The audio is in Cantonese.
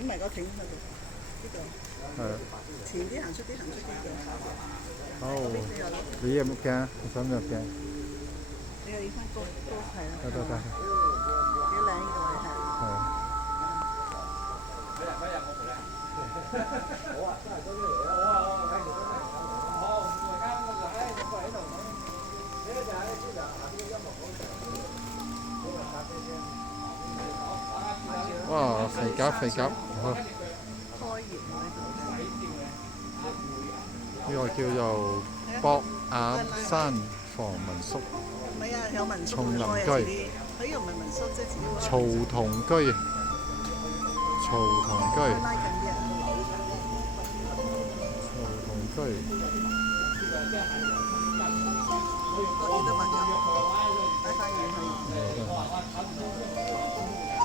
影埋個艇喺度，呢個係。前啲行出啲呢個。哦，你又攞，你有冇驚？你想唔想驚？你又影翻高係啦。得。幾靚呢個位係。係。哇！肥鴿，好。開業喺度。呢個叫做博雅山房民宿。唔係啊，有民宿松林居佢又唔係民宿，即係自己會。曹同居。拉近啲啊！曹同居。我見到民宿，帶翻遠去。